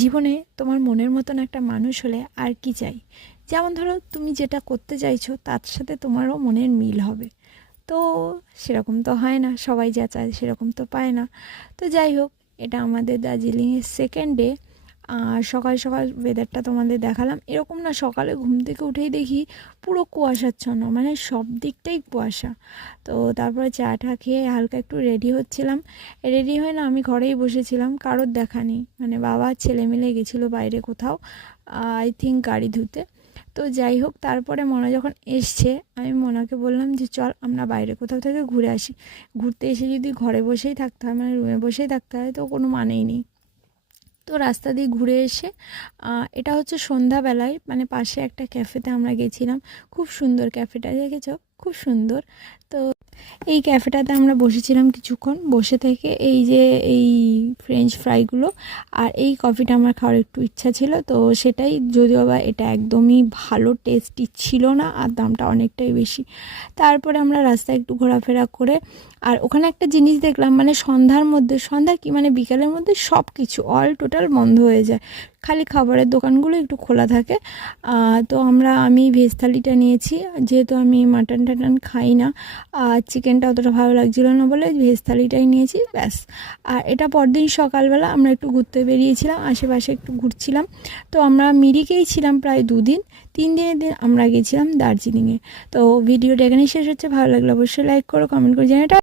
জীবনে তোমার মনের মতন একটা মানুষ হলে আর কি চাই। যেমন ধরো তুমি যেটা করতে চাইছো তার সাথে তোমারও মনের মিল হবে। তো সেরকম তো হয় না, সবাই যা চায় সেরকম তো পায় না। তো যাই হোক, এটা আমাদের দার্জিলিংয়ের সেকেন্ড ডে। আর সকাল সকাল ওয়েদারটা তোমাদের দেখালাম। এরকম না, সকালে ঘুম থেকে উঠেই দেখি পুরো কুয়াশাচ্ছন্ন, মানে সব দিকটাই কুয়াশা। তো তারপরে চা টা খেয়ে হালকা একটু রেডি হচ্ছিলাম। রেডি হয়ে না আমি ঘরেই বসেছিলাম, কারোর দেখা নেই, মানে বাবা ছেলে মিলে গেছিলো বাইরে কোথাও, আই থিঙ্ক গাড়ি ধুতে। তো যাই হোক, তারপরে মনা যখন এসছে আমি মনাকে বললাম যে চল আমরা বাইরে কোথাও থেকে ঘুরে আসি। ঘুরতে এসে যদি ঘরে বসেই থাকতে হয়, মানে রুমে বসেই থাকতে হয়, তো কোনো মানেই নেই। তো রাস্তা দিয়ে ঘুরে এসে এটা হচ্ছে সন্ধ্যাবেলায়, মানে পাশে একটা ক্যাফেতে আমরা গেছিলাম। খুব সুন্দর ক্যাফেটা, দেখেছো? খুব সুন্দর। তো এই ক্যাফেটাতে আমরা বসেছিলাম কিছুক্ষণ, বসে থেকে এই যে এই ফ্রেঞ্চ ফ্রাইগুলো আর এই কফিটা আমার খাওয়ার একটু ইচ্ছা ছিল, তো সেটাই। যদিও বা এটা একদমই ভালো টেস্টি ছিল না আর দামটা অনেকটাই বেশি। তারপরে আমরা রাস্তায় একটু ঘোরাফেরা করে, আর ওখানে একটা জিনিস দেখলাম, মানে সন্ধ্যার মধ্যে, সন্ধ্যা কি মানে বিকালের মধ্যে সব কিছু অল টোটাল বন্ধ হয়ে যায়, খালি খাবারের দোকানগুলো একটু খোলা থাকে। তো আমি ভেজ থালিটা নিয়েছি, যেহেতু আমি মাটন টাটন খাই না আর চিকেনটা অতটা ভালো লাগছিলো না বলে ভেজ থালিটাই নিয়েছি, ব্যাস। আর এটা পরদিন সকালবেলা আমরা একটু ঘুরতে বেরিয়েছিলাম, আশেপাশে একটু ঘুরছিলাম। তো আমরা মিরিকেই ছিলাম প্রায় 2 দিন। 3 দিনের দিন আমরা গেছিলাম দার্জিলিংয়ে। তো ভিডিওটা এখানেই শেষ হচ্ছে। ভালো লাগলে অবশ্যই লাইক করো, কমেন্ট করে জানাটা।